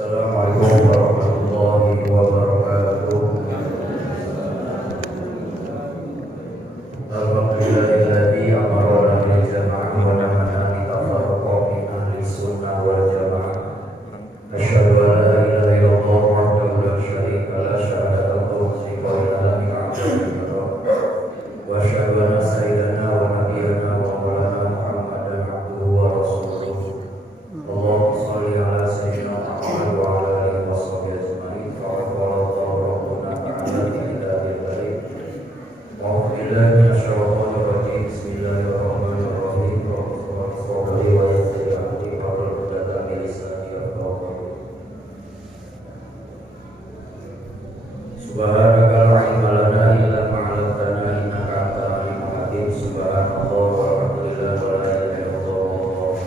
Assalamualaikum warahmatullahi wabarakatuh. Alhamdulillahilladzi amarana bil jamaa'i wa nahana an tafarraqa min ahli sunnah wal jamaah. Asyhadu an la ilaha illallah wahdahu la syarika lah syahadatan mukhlisina lillahi ta'ala wa asyhadu anna sayyidana wa nabiyyana wa maulana Muhammadan abduhu wa rasuluh. Allahumma shalli ala sayyidina Muhammad wa ala alihi wa sahbihi ajma'in. Qala Allahu rabbuna ta'ala fi kitabil karim. A'udzu billahi minasyaitonir rajim. Bismillahirrahmanirrahim. Rabbi sholli wa yassir amri wahlul 'uqdatam min lisani yafqahu qawli. Subhanaka la ilma lana illa ma 'allamtana innaka antal alimul hakim. Subhanallah walhamdulillah wa la ilaha illallah.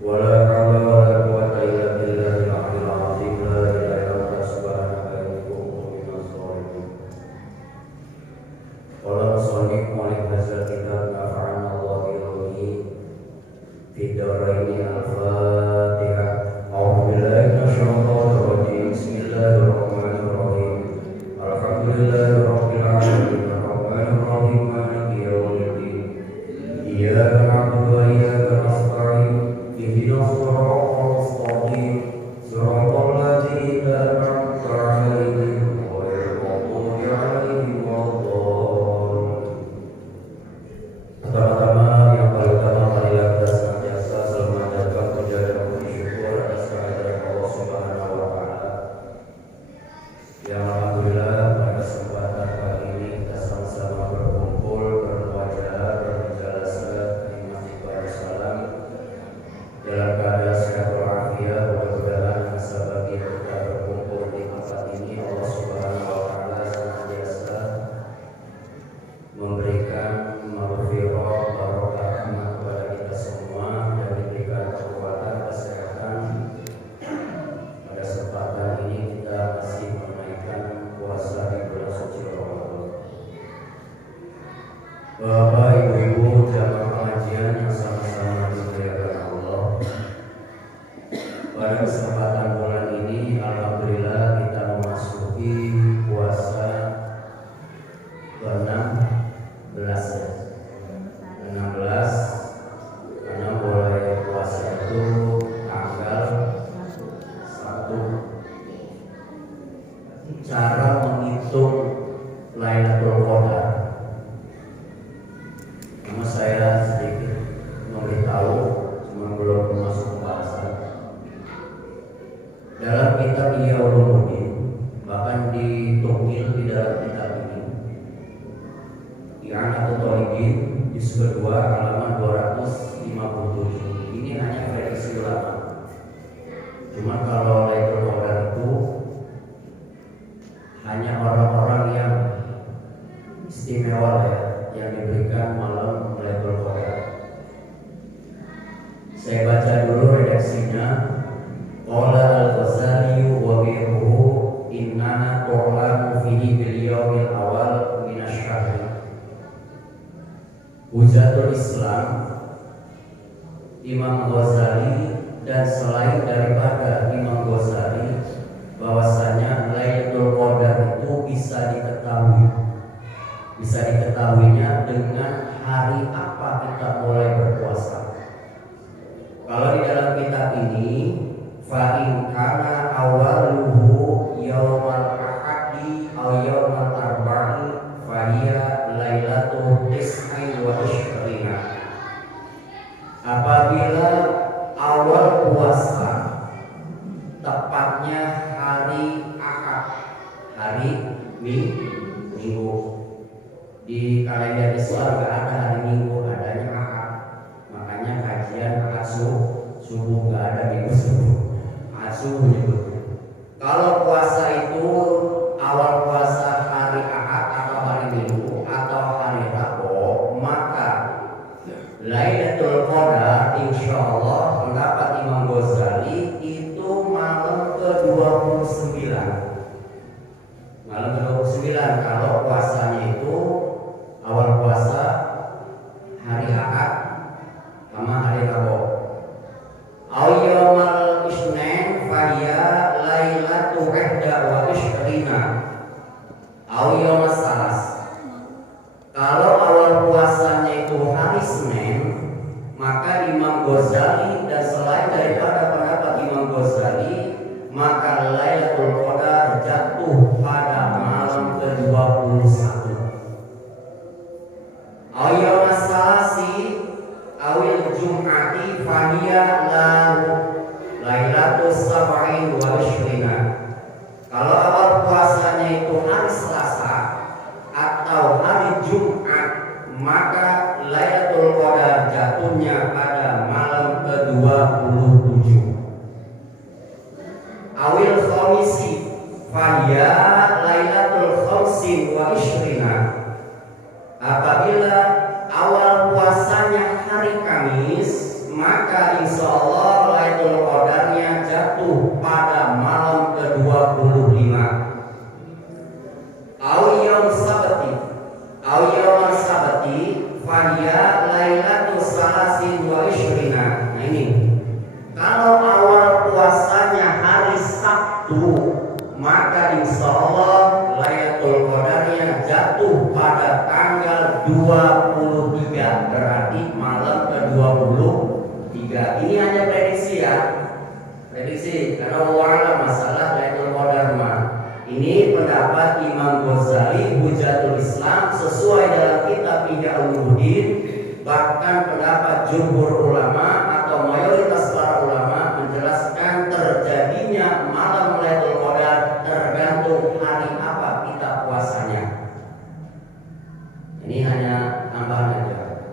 Wala haula wala quwwata illa billahil 'aliyyil 'azim. La ilaha illa anta subhanaka inni kuntu minaz zalimin. Qala musannif ma'al hadzal kitab nafa'ana Allah bihi fid daraini al-Fatihah. A'udzu billahi minasyaitonir rajim. Bismillahirrahmanirrahim. Alhamdulillahirabbil alamin arrahmanir rahim maliki yaumiddin. Iyyaka na'budu wa iyyaka nasta'in. Ihdinas siratal mustaqim. Siratal ladzina an'amta 'alaihim ghairil maghdubi 'alaihim waladdallin. Pertama-tama yang paling utama marilah kita senantiasa selalu mengajarkan puja dan puji syukur atas kehadiran Allah Subhanahu wa taala. Yang alhamdulillah pada kesempatan kali ini kita sama-sama berkumpul, bermuajalah, bermujalasah di Masjid Darussalam dalam keadaan sehat walafiat. Mudah-mudahan sebagi kita berkumpul di tempat ini Allah Subhanahu wa taala senantiasa memberikan maghfirah, barokah, rahmat kepada kita semua dan diberikan kekuatan, kesehatan. Pada kesempatan ini kita masih menaikkan puasa di bulan suci Ramadan. Bapak, Ibu-ibu, jamaah pengajian yang sama-sama dimuliakan Allah. Pada kesempatan bulan ini alhamdulillah kita memasuki puasa ke-16 karena mulai puasa itu tanggal 1. Cara menghitung Lailatul Qadar, namun saya sedikit memberitahu, cuma belum masuk pembahasan. Dalam kitab Ihya Ulumuddin, bahkan ditukil di dalam kitab ini, I'anatul Talibin juz kedua halaman 257. Ini hanya prediksi ulama. Cuma kalau Lailatul Qadar itu hanya orang-orang yang istimewa yang diberikan malam Lailatul Qadar. Saya baca dulu redaksinya. Qala al-Ghazali wa ghairuhu innana tu'lamu fihi bil yawmil awal minasy-syahr. Hujatul Islam Imam Ghazali dan selain daripada Imam Ghazali bahwasanya Lailatul Qadar itu bisa diketahuinya dengan hari apa kita mulai berpuasa. Kalau di dalam kitab ini fa in kana awaluhu yaumal ahadi aw yaumal arba'i fa hiya lailatul tis'in wa ishrina. Apabila awal puasa tepatnya hari Ahad, hari Minggu. Di kalender Islam nggak ada hari Minggu, adanya Ahad. Makanya kajian Ahad subuh nggak ada Minggu subuh. Ahad subuh menyebutnya. Kalau puasa itu awal puasa hari Ahad atau hari Minggu atau hari Rabu, maka Lailatul Qadar insyaallah pendapat Imam Ghazali itu malam ke-29. Malam ke-29 kalau puasanya itu awal puasa hari Ahad sama hari Rabu. Au yaumal hari Senin, maka Imam Ghazali dan selain daripada pendapat Imam Ghazali, maka Lailatul Qadar jatuh pada malam ke-21. Awil Salasi awil Jum'ati fahiya lahu Lailatul Sab'in wa Ishrina. Kalau awal puasanya itu hari Selasa atau hari Jumat, maka Lailatul Qadar jatuhnya pada malam ke-27. Awil Khamisi fahiya Lailatul Khamsin wa Ishrina. Apabila awal puasanya hari Kamis, maka insya Allah Lailatul Qadarnya jatuh pada malam ke-25. Awiyam sabati fahiya Lailatul Salasin wa Ishrina. Nah ini, kalau awal puasanya hari Sabtu, maka insya Allah Lailatul Qadarnya jatuh pada tanggal 23, berarti malam ke-23. Ini hanya prediksi ya, prediksi, karena wala masalah Lailatul Qadar mah. Ini pendapat Imam Ghazali Hujatul Islam sesuai dalam kitab Ihya Ulumuddin. Bahkan pendapat jumhur ulama atau mayoritas para ulama menjelaskan terjadinya malam Lailatul Qadar tergantung hari apa kita puasanya. Ini hanya tambahan aja.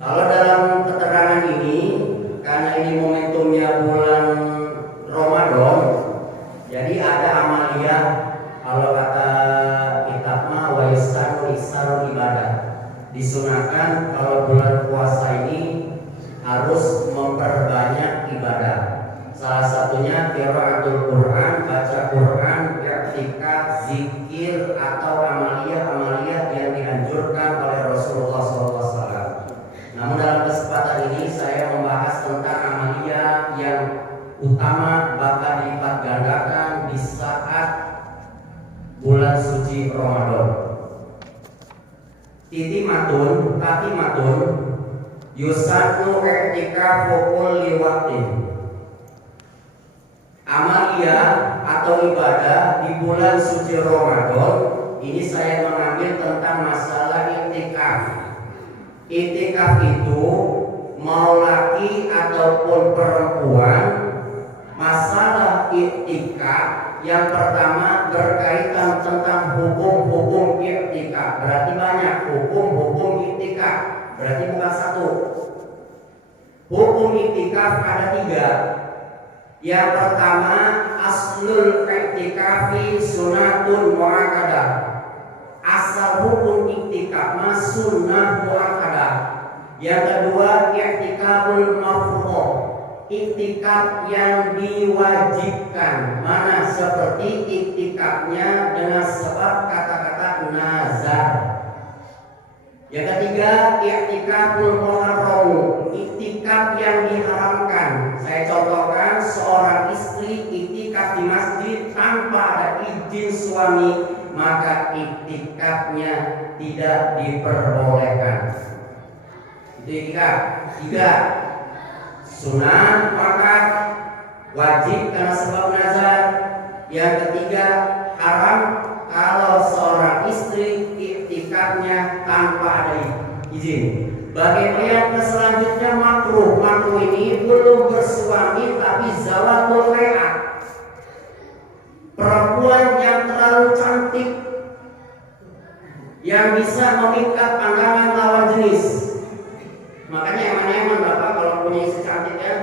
Kalau dalam keterangan ini, karena ini momentumnya bulan Ramadan, jadi ada amaliyah, kalau kata kitab mah wa yusanu iksarul ibadah. Disunahkan kalau bulan puasa ini harus memperbanyak ibadah. Salah satunya qiraatul Quran, baca Quran, i'tikaf, zikir atau amaliyah-amaliyah yang dianjurkan oleh Rasulullah SAW. Namun dalam kesempatan ini saya membahas tentang amaliyah yang utama bahkan dilipat gandakan di saat bulan suci Ramadan. Katimatun yusanu i'tikafu kulli waqtin. Amaliyah atau ibadah di bulan suci Ramadan ini saya mengambil tentang masalah i'tikaf. I'tikaf itu mau laki ataupun perempuan, masalah i'tikaf yang pertama berkaitan tentang hukum-hukum i'tikaf. Berarti banyak hukum-hukum i'tikaf, berarti bukan satu. Hukum i'tikaf ada 3. Yang pertama, aslul i'tikafi sunatun muakkadah. Asal hukum i'tikaf mah sunnah muakkadah. Yang kedua, i'tikaful mafruḍ, i'tikaf yang diwajibkan. Mana seperti i'tikafnya dengan sebab kata-kata nazar. Yang ketiga, i'tikaful muharram, i'tikaf yang diharamkan. Saya contohkan, seorang istri i'tikaf di masjid tanpa ada izin suami, maka i'tikafnya tidak diperbolehkan. Itu i'tikaf. 3. Sunnah maka wajib karena sebab nazar. Yang ketiga, haram kalau seorang istri i'tikafnya tanpa ada izin. Bagian yang selanjutnya makruh. Makruh ini belum bersuami tapi zawatul hayat. Perempuan yang terlalu cantik yang bisa memikat pandangan lawan jenis. Makanya eman-eman Bapak kalau punya istri cantik ya.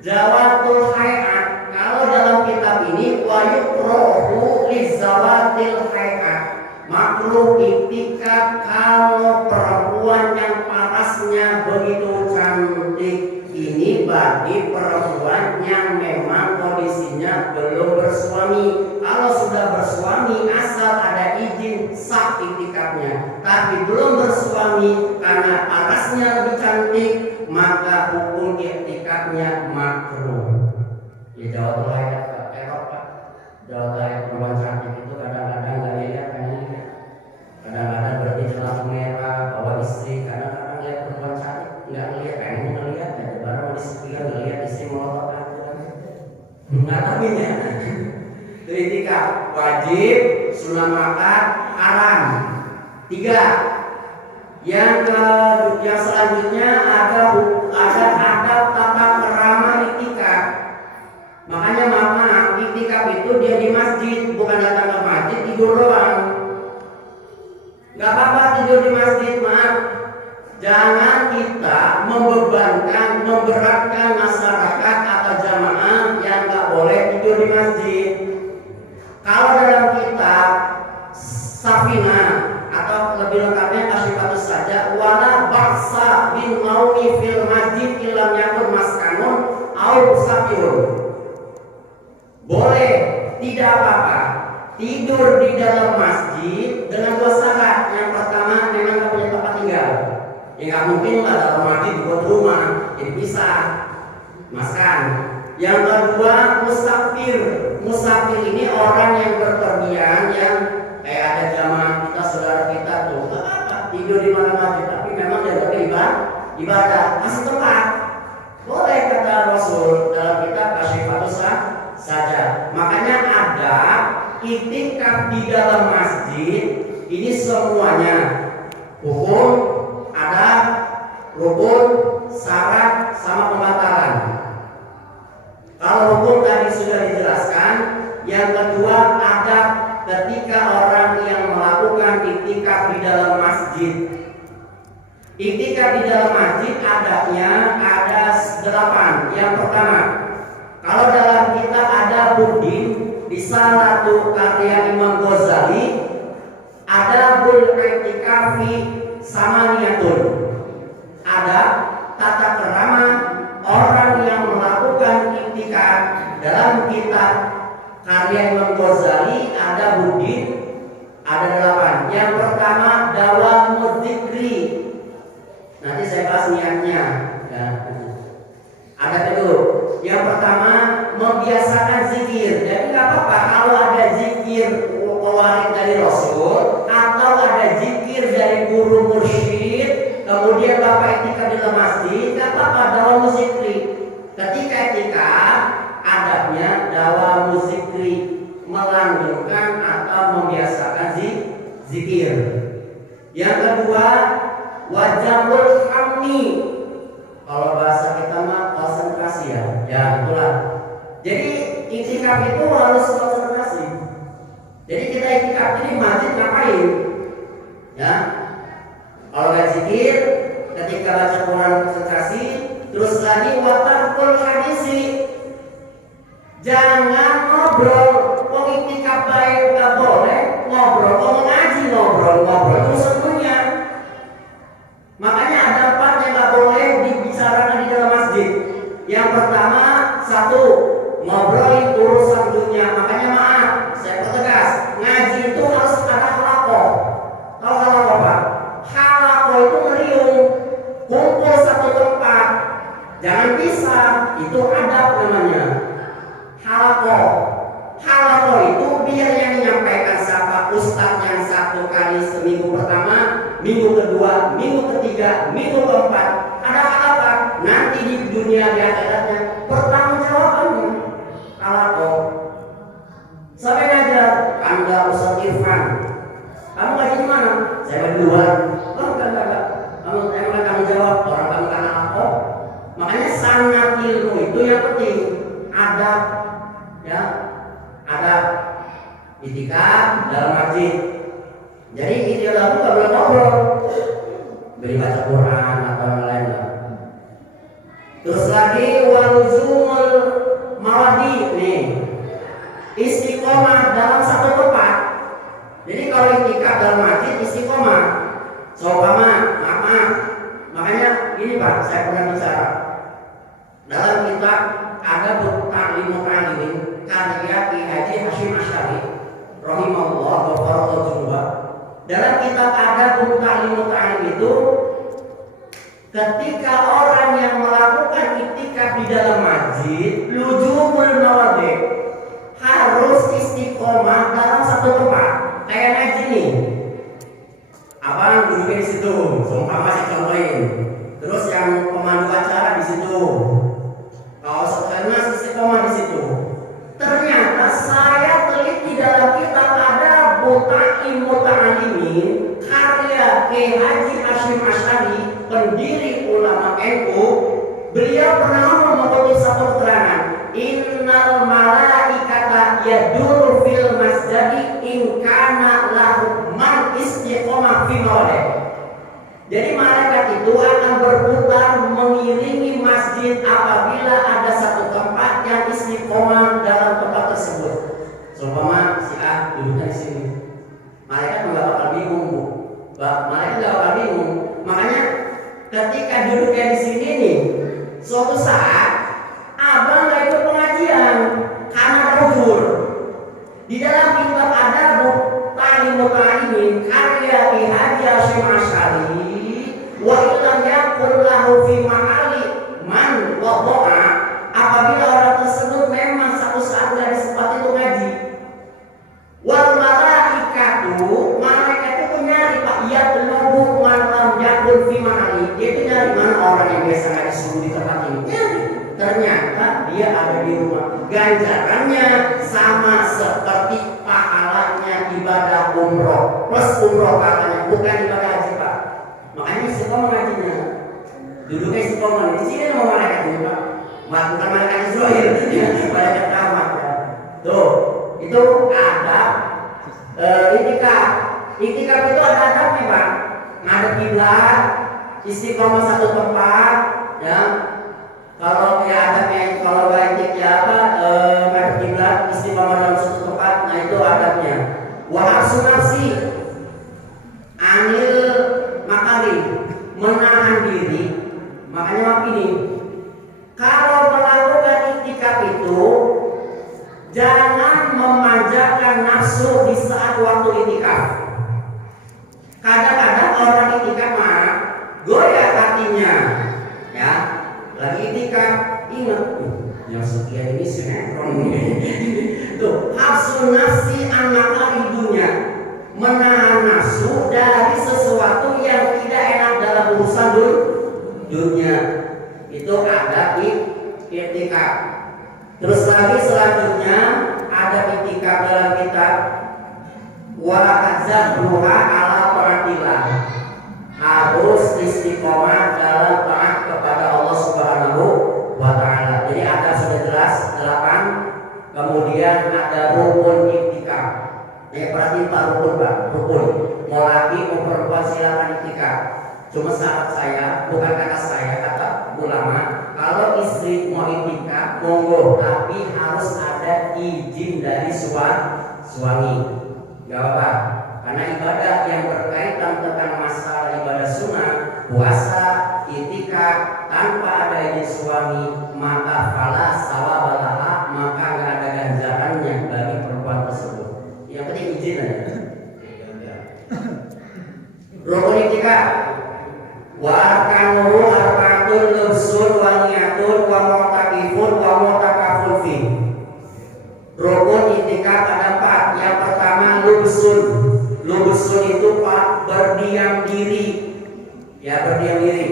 Zawatul hayat. Kalau dalam kitab ini wa yukrahu lizawatil hayat. Makruh i'tikaf kalau perempuan yang parasnya begitu cantik. Ini bagi perempuan yang memang kondisinya belum bersuami. Kalau sudah bersuami asal ada izin sah i'tikafnya. Tapi belum bersuami karena parasnya lebih cantik, maka hukum i'tikafnya makruh. Ya jawab layak Pak, Pak. Jawab layak perempuan cantik itu kadang-kadang nggak lihat kan? Kadang-kadang berarti lampu merah. sunnah makan haram. 3. Yang selanjutnya ada adab tata kerama iktikaf. Makanya maaf, iktikaf itu dia di masjid, bukan datang ke masjid tidur doang. Gak apa-apa tidur di masjid, maaf. Jangan kita memberatkan masyarakat atau jamaah yang gak boleh tidur di masjid. Kalau dalam kitab Safinah atau lebih lengkapnya Asyifatus saja, wala baksa bin naumi fil masjid ilam yakun maskanun au safirun. Boleh, tidak apa-apa tidur di dalam masjid dengan 2 syarat. Yang pertama, memang gak punya tempat tinggal. Ya nggak mungkin lah dalam masjid buat rumah, jadi bisa maskan. Yang kedua, musafir ini orang yang berpergian, yang kayak ada jamaah kita, saudara kita tuh, nggak apa-apa tidur di mana masjid, tapi memang dia ibadah, masih tempat. Boleh kata Rasul dalam kitab Asyifatus saja. Makanya ada iktikaf di dalam masjid ini semuanya hukum, ada rukun, syarat, sama pembatalan. Kalau hukum tadi sudah dijelaskan. Yang kedua, ada ketika orang yang melakukan iktikaf di dalam masjid. Iktikaf di dalam masjid adabnya ada 8. Yang pertama, kalau dalam kitab ada Budin di salah satu karya Imam Ghazali, ada ikhtikafi samaniyatun. Ada tata kerama orang yang melakukan iktikaf. Dalam kitab karya Imam Ghazali ada Budin, ada 8. Yang pertama, dawamul dzikri. Nanti saya bahas niatnya ya. Ada kedua. Yang pertama, membiasakan zikir. Jadi nggak apa-apa kalau ada zikir warid dari Rasul atau ada zikir dari guru mursyid, kemudian bapak iktikaf di dalam masjid, nggak apa-apa, dawamul dzikri. Ketika iktikaf, adabnya dawamul dzikri, melanggengkan atau membiasakan zikir. Yang kedua, wajabul hammi. Kalau bahasa kita mah konsentrasi ya. Ya itulah. Jadi iktikaf itu harus konsentrasi. Jadi kita iktikaf ini masjid ngapain? Ya. Kalau nggak zikir, ketika baca Quran konsentrasi, terus lagi watarkul hadisi. Jangan ngobrol. Wong iktikaf baik nggak boleh ngobrol. Kalau ngaji ngobrol itu semuanya. Makanya ada 4 yang nggak boleh dibicarakan di dalam masjid. Yang pertama, 1, ngobrolin urusan dunia. Makanya maaf, saya pertegas, ngaji itu harus ada halaqah. Tahu halaqah apa? Halaqah itu meriung, kumpul satu tempat, jangan pisah. Itu adab namanya. Halaqah itu biar yang menyampaikan siapa ustaz yang 1 kali seminggu pertama, minggu kedua, minggu ketiga, minggu keempat, ada halaqah. Nanti di dunia di akhiratnya pertanggungjawabannya halaqah. Sampai ngajar, Anda Ustaz Irfan, kamu ngaji di mana? Saya di luar. Oh enggak. Kamu jawab, orang kamu kan halaqah. Makanya sangat ilmu itu yang penting. Adab, ya, adab iktikaf dalam masjid. Jadi ideal itu nggak boleh ngobrol, beri baca Quran atau yang lain. Terus lagi waluzumul mawadi nih, istiqomah dalam satu tempat. Jadi kalau iktikaf dalam masjid istiqomah. Seumpama, maaf. Makanya ini Pak, saya pernah bicara dalam kitab ada Ta'limul Alimin karya Ki Haji Hasyim Asy'ari rahimahullah wa faradullah. Dalam kitab ada Ta'limul Alim itu, ketika orang yang melakukan iktikaf di dalam masjid, luzumul mawadhi, harus istiqomah dalam satu tempat. Kayak ngaji nih, abang duduknya di situ, seumpama saya contohin. Terus yang pemandu acara di situ, kalau sekarang istiqomah di situ. Ternyata saya teliti dalam kitab ada Kiai Haji Hashim Asy'ari, pendiri ulama NU, beliau pernah mengutip satu keterangan, innal malaikata yaduru fil masjidi in kana lahu man istiqomah fi mawdi'. Jadi malaikat itu akan berputar mengiringi masjid apabila ada satu tempat yang istiqomah dalam tempat tersebut. Seumpama si A duduknya di sini, malaikat nggak bakal bingung, Bu. Malaikat nggak bakal bingung. Makanya ketika duduknya di sini nih, suatu saat abang nggak ikut pengajian karena ada uzur. Di dalam kitab Adabut Ta'limut Ta'limin karya Ki Haji Hashim Asy'ari, wa illam yakul lahu fi mahali man wadha'a, apabila orang tersebut memang satu saat dari sempat itu ngaji. Wal malaikatu, malaikat itu nyari Pak, yatlubu man lam yakul fi mahali, dia itu nyari mana orang yang biasa ngaji subuh di tempat ini. Ternyata dia ada di rumah. Ganjarannya sama seperti pahalanya ibadah umroh plus umroh pahalanya, bukan ibadah haji Pak. Makanya istiqomah ngajinya, duduknya istiqomah. Di sini mau malaikat ini Pak, bukan malaikat Israel, malaikat rahmat ya. Tuh, itu adab itikaf. Itikaf itu ada adabnya Pak. Ngadep kiblat, istiqomah satu tempat, ya. Kalau ya adabnya, kalau baik ya apa, ngadep kiblat, istiqomah dalam satu tempat, nah itu adabnya. Wa hafsun nafsi anil makari, menahan diri. Makanya begini, kalau melakukan iktikaf itu jangan memanjakan nafsu di saat waktu iktikaf. Kadang-kadang orang iktikaf mah goyah hatinya, ya. Lagi iktikaf ingat yang sekian ini sinetron ini. Tuh, hafsun nafsi an makari dunya, menahan nafsu dari sesuatu yang tidak enak dalam urusan dunia. Itu ada iktikaf. Terus lagi selanjutnya ada iktikaf dalam kitab wa azabruha ala taatillah. Harus istiqomah dalam taat kepada Allah Subhanahu wa taala. Jadi ada sudah jelas 8. Kemudian ada rukun iktikaf. Perhatiin Pak, rukun Pak, rukun. Mau laki mau perempuan silakan iktikaf. Cuma syarat saya, bukan kata saya, kata ulama, kalau istri mau iktikaf monggo, tapi harus ada izin dari suami. Gak apa-apa, karena ibadah yang berkaitan tentang masalah ibadah sunnah, puasa, iktikaf tanpa ada izin suami, maka fala sawabalaha, maka gak ada ganjarannya bagi perempuan tersebut. Yang penting izin aja. Rukun iktikaf wa arkanuhu arba'atun lubsun wa niyatun wa mu'takifun wa mu'takafun fi. Rukun iktikaf ada 4. Yang pertama lubsun. Lubsun itu Pak, berdiam diri. Ya, berdiam diri.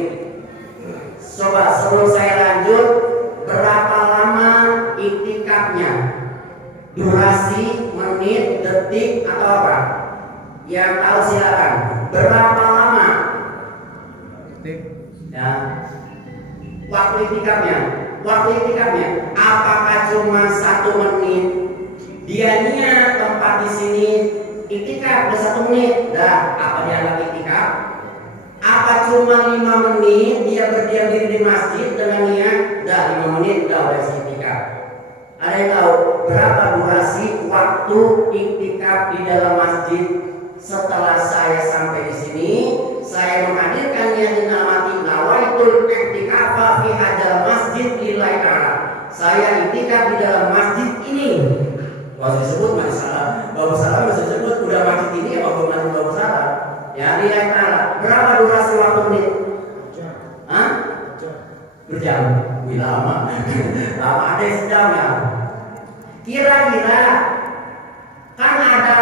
Coba sebelum saya lanjut, berapa lama iktikafnya? Durasi, menit, detik atau apa? Yang tahu silakan. Berapa lama? Ya. Waktu iktikafnya apakah cuma 1 menit? Dia niat tempat di sini iktikaf udah 1 menit, dah apa dia lagi iktikaf? Apa cuma 5 menit dia berdiam diri di masjid dengan niat, dah 5 menit dah udah iktikaf? Ada yang tahu berapa durasi waktu iktikaf di dalam masjid? Setelah saya sampai di sini, saya menghadirkan yang dinamati nawaitul i'tikafa fi hadzal masjid lillahi ta'ala. Saya iktikaf di dalam masjid ini. Kalau disebut masalah, baru salah masih disebut udah masjid ini apa belum masjid baru salah? Ya lillahi ta'ala. Berapa durasi waktu menit? Hah? Berjam. Wih lama. Lama ada sejam ya. Kira-kira kan ada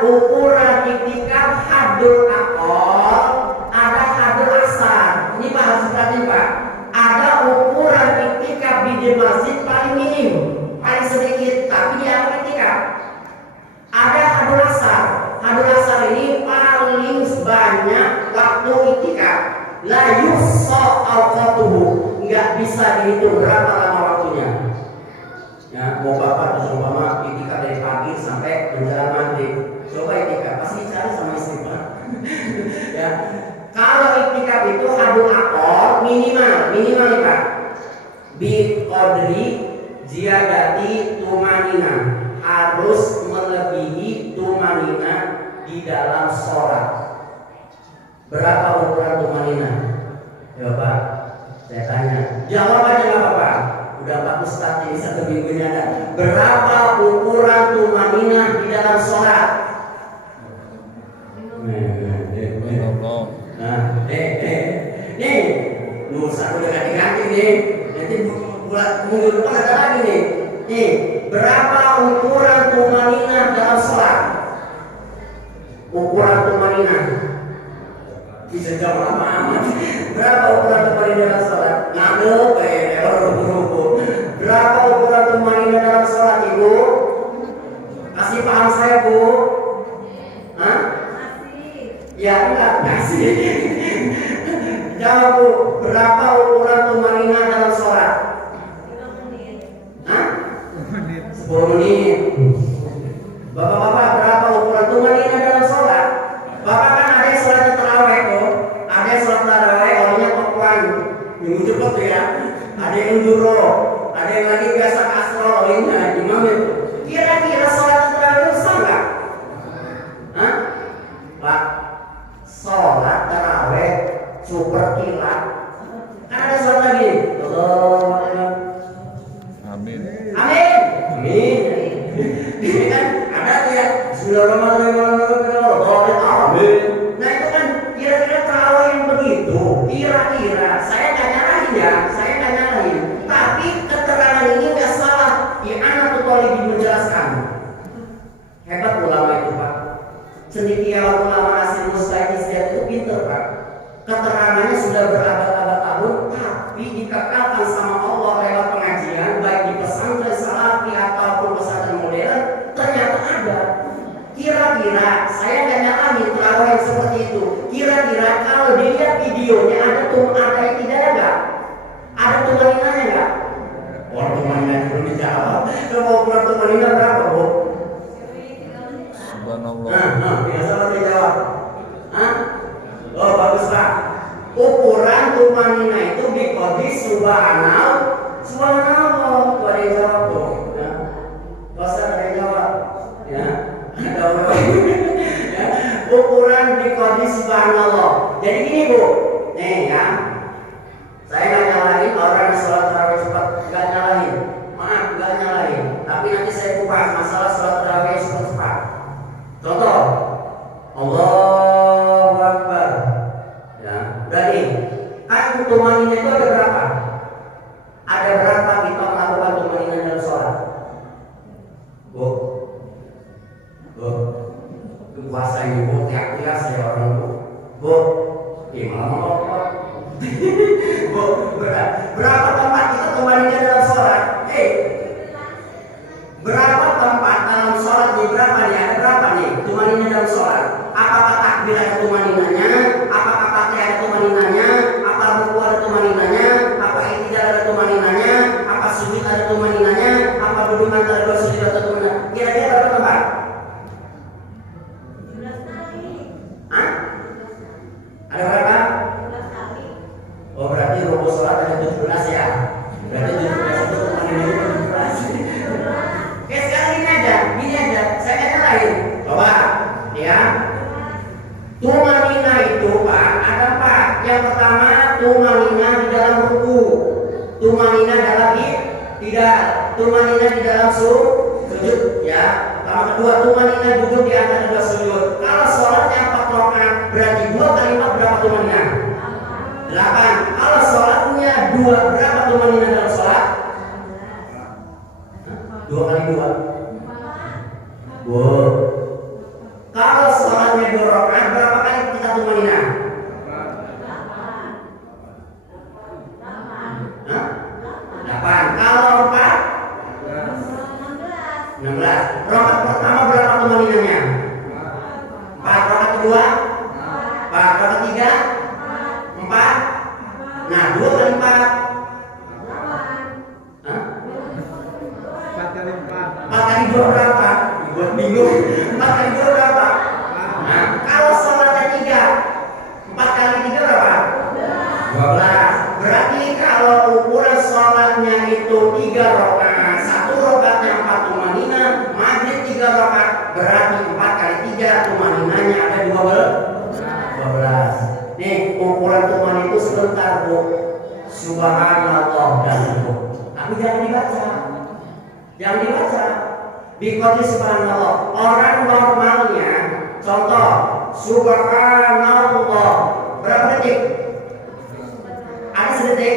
ukuran iktikaf hadul aqal, ada hadul asar. Ini Pak harus perhatiin Pak. Ada ukuran iktikaf di masjid paling minim, paling sedikit, tapi dia iktikaf. Ada hadul asar. Hadul asar ini paling waktu itikaf la yuhsa awqatuhu, enggak bisa dihitung berapa lama waktunya. Ya, mau bapak terus umpama itikaf dari pagi sampai menjelang maghrib, coba itikaf pasti cari sama istri pak. Ya, kalau itikaf itu hadul akor minimal nih pak, bi qadri ziyadati tumanina, harus melebihi tumanina di dalam sholat. Berapa ukuran tumanina? Coba saya tanya, jawab aja nggak apa-apa. Udah Pak Ustadz ini satu minggu ini ada. Berapa ukuran tumanina di dalam sholat? Nih, Nusa udah ganti-ganti nih. Nanti bulan minggu depan ada lagi nih. Nih, berapa ukuran tumanina dalam sholat? Ukuran tumanina bisa jawab lama amat. Berapa ukuran tumanina dalam sholat? Ngadep, ruku-ruku. Berapa ukuran tumanina dalam sholat ibu? Kasih paham saya bu? Hah? Ya enggak kasih. Jawab bu, berapa ukuran tumanina dalam sholat? 10 menit. Bapak-bapak, berapa ukuran tumanina dalam sholat? Bapak kan ada yang sholat tarawih tuh, ada yang sholat tarawih orangnya tokuan, yang cepet tuh ya, ada yang duro, ada yang lagi biasa kasro, orangnya imam itu. Kira-kira sholat tarawih itu sah nggak? Hah? Pak, sholat tarawih super kilat. Kan ada sholat lagi. Amin. Amin. Amin. Ini kan ada tuh ya. Bismillahirrahmanirrahim. Nah itu kan kira-kira tarawih yang begitu. Kira-kira saya nggak nyalahin ya, saya nggak nyalahin. Tapi keterangan ini nggak salah. I'anatul Talibin menjelaskan. Hebat ulama itu pak. Cendekia ulama asli mustahil itu pinter pak. Keterangannya sudah berabad-abad tahun, tapi dikekalkan sama Allah lewat pengajian, baik di pesantren salafi ataupun pesantren modern, ternyata ada. Kira-kira saya nggak nyalahin tarawih yang seperti itu. Kira-kira kalau dilihat videonya ada yang tidak nggak? Ada tumaninanya nggak? Oh tumanina belum dijawab. Coba ukuran tumanina berapa bu? Subhanallah. Biasa dijawab. Hah? Oh bagus pak. Ukuran tumanina itu biqadri subhanallah. Tuh ada yang jawab tuh. Ya. Ustaz ada yang jawab. Ya. Ada orang. Ya. Ukuran biqadri subhanallah. Jadi gini bu. Nih ya. Saya nggak nyalahin orang yang sholat tarawih cepat. Nggak nyalahin. Maaf nggak nyalahin. Tapi nanti saya kupas masalah sholat tarawih cepat. Contoh. Allahu Akbar. Ya, berarti kan tumanina itu ada berapa? Ada berapa kita melakukan tumanina dalam sholat? Bu, puasa ini bu, tiap-tiap saya orang bu, malah ngomong. Bu, berapa tempat kita tumanina dalam sholat? Berapa tempat dalam sholat nih? Berapa nih? Ada berapa nih tumanina dalam sholat? Apakah takbir ada tumaninanya? Apakah fatihah ada tumaninanya? Apa ruku ada tumaninanya? Apa i'tidal ada tumaninanya? Apa sujud ada tumaninanya? Apa duduk antara dua sujud ada tumaninanya? Kira-kira berapa tempat? 17 kali. Hah? Ada berapa? 17 kali. Oh berarti ruku sholat ada 17 ya? Berarti 17 itu tumaninanya 17. Oke sekarang gini aja, saya kata lain. Coba, ya. Tumanina itu pak, ada empat. Yang pertama tumanina di dalam ruku, tumanina dalam tidak, tumanina di dalam sujud, ya. Sama kedua tumanina duduk di antara dua sujud. Kalau sholatnya 4 rakaat, berarti 2 kali 4 berapa tumanina? 8. Kalau sholatnya 2, berapa tumanina dalam sholat? 2 kali 2. Kalau sholatnya 2 rakaat, berapa kali kita tumanina? 8. Kalau 4? 16. Rakaat pertama berapa tumaninanya? 4. Rakaat kedua? 4. Rakaat 3 4. Nah 2 kali 4. Hah? 4 kali 4. 4 kali 2 berapa? Buat bingung. 4 kali 2 berapa? Nah, kalau sholatnya 3, 4 kali 3 berapa? 12. Berarti kalau ukuran sholatnya itu 3 rakaat, 1 rakaatnya 4 tumanina, maghrib 3 rakaat, berarti 4 kali 3 tumaninanya ada 12. Nih, ukuran tuman itu sebentar, Bu. Subhanallah dan itu. Tapi jangan dibaca. Jangan dibaca. Bikoti subhanallah. Orang normalnya, contoh, subhanallah. Berapa detik? Ada sedetik?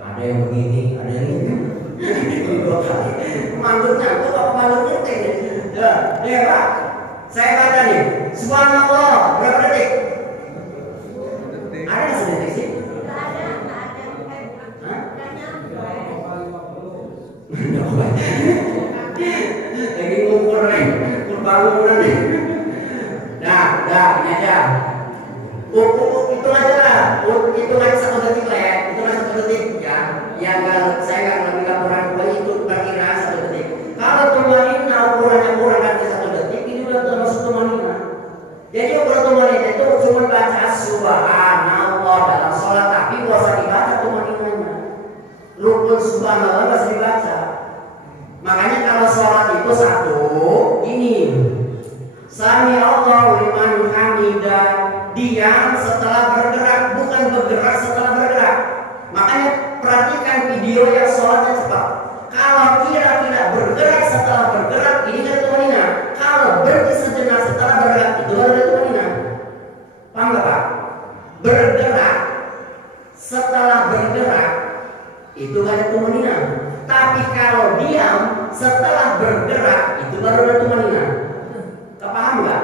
Ada yang begini, ada yang ini. Ini 2 kali. Manggutnya, itu apa manggutnya? Ya, Pak. Saya baca nih. Subhanallah. Berapa detik? Ada nggak sedetik sih? Lagi ngukur nih, ngukur bangunan nih. Nah, ini aja. Itu aja lah. Itu aja 1 detik lah ya. Itu aja 1 detik ya. Yang saya nggak lebih laporan gue itu perkiraan 1 detik. Kalau tumanina ukurannya kurang dari 1 detik, ini udah termasuk tumanina. Jadi ukuran tumanina itu cuma baca subhanallah dalam sholat, tapi nggak usah dibaca tumaninanya. Rukun subhanallah nggak usah dibaca. Makanya kalau sholat itu 1 ini Sami Allahu liman hamidah, diam setelah bergerak, bukan bergerak setelah bergerak. Makanya perhatikan video yang sholatnya cepat. Kalau kira-kira bergerak setelah bergerak, ini kan tumanina. Kalau berhenti sejenak setelah bergerak, itu baru tumanina. Paham gak Pak? Bergerak setelah bergerak, itu gak ada tumanina. Tapi kalau diam setelah bergerak, itu baru ada tumanina. Paham nggak?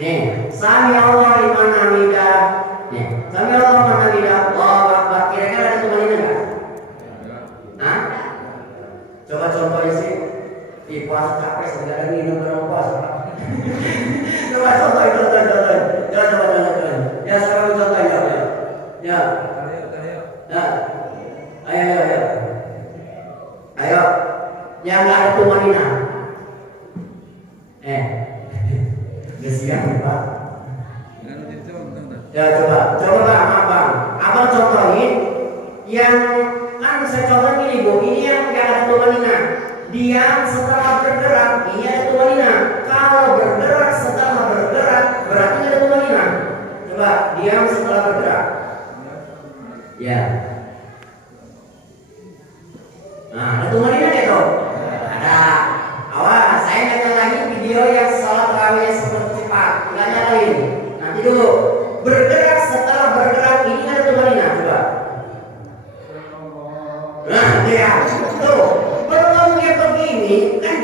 Nih, Sami Allah liman hamidah. Nih, Sami Allah liman hamidah. Allahu Akbar. Kira-kira ada tumanina nggak? Hah? Coba contohnya sih. Di puasa capek segala minum barang puasa. Coba contoh. Ya, sekarang contoh ya. Ya. Ayo. Yang nggak ada tumanina. Siap Pak. Ya coba Bang. Abang contohin yang kan saya contohin ini Bu. Ini yang ada tumanina. Diam setelah bergerak, ini ada tumanina. Kalau bergerak setelah bergerak, berarti ada tumanina. Coba diam setelah bergerak. Ya. Nah, ada tumanina gitu. Ada. Awas, saya nggak lagi video yang sholat tarawih seperti cepat, nggak nyalain. Nanti dulu bergerak setelah bergerak, ini ada tumanina coba. Nah, ya, tuh belum dia begini kan?